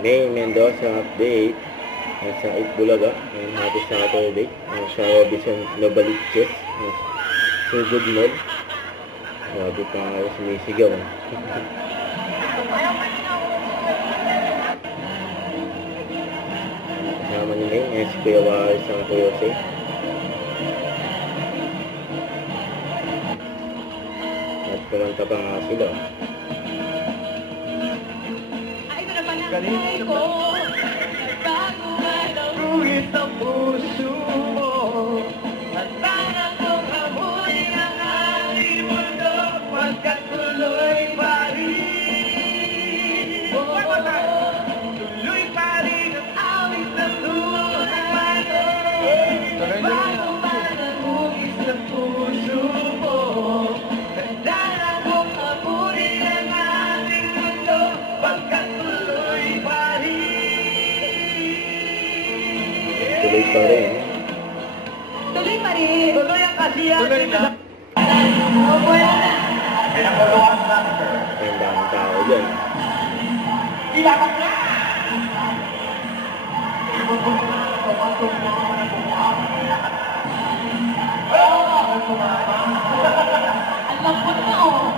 May Mendoza update sa Itbulaga. Happy Saturday. Sa Robinson Novaliches. Sugod Mall. Grabe pa nga sumisigaw. Kasama ni May, si Kuya Waris ang Kuya Jose. At kumanta pa nga sila. Kanina ko, bago malawit ang puso mo, at parang kong hamunin ang aking mundo, magkatuloy pa rin. Tuloy pa rin ang awit ng buhay ko, bago malawit ang puso mo, at parang kong hamunin ang aking mundo, magkatuloy pa rin. Tuloy pa rin. Tuloy pa rin. Tuloy ang kasiyahan. Tuloy na. Opo yan. Pinakuluan lang, sir. Ang daming tao dyan. Ilapat na. Ang lambot na, oh.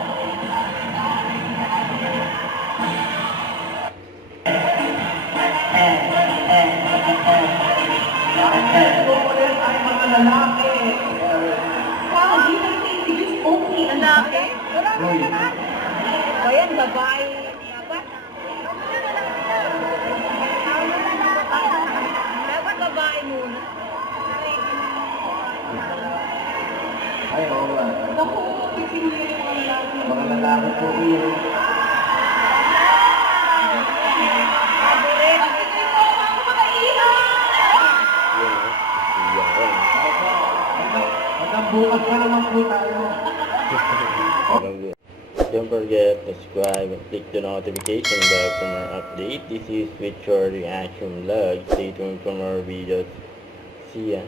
Wow, di ba yung English okay? Lalaki? O yan, babae. Dapat babae muna. Ay, oo nga. Naku, pipili yung mga lalaki. Mga lalaki po yun. Hanggang bukas pa naman po tayo. Don't forget to subscribe and click the notification bell for more update. This is with your reaction vlog. Stay tuned for more videos. See ya.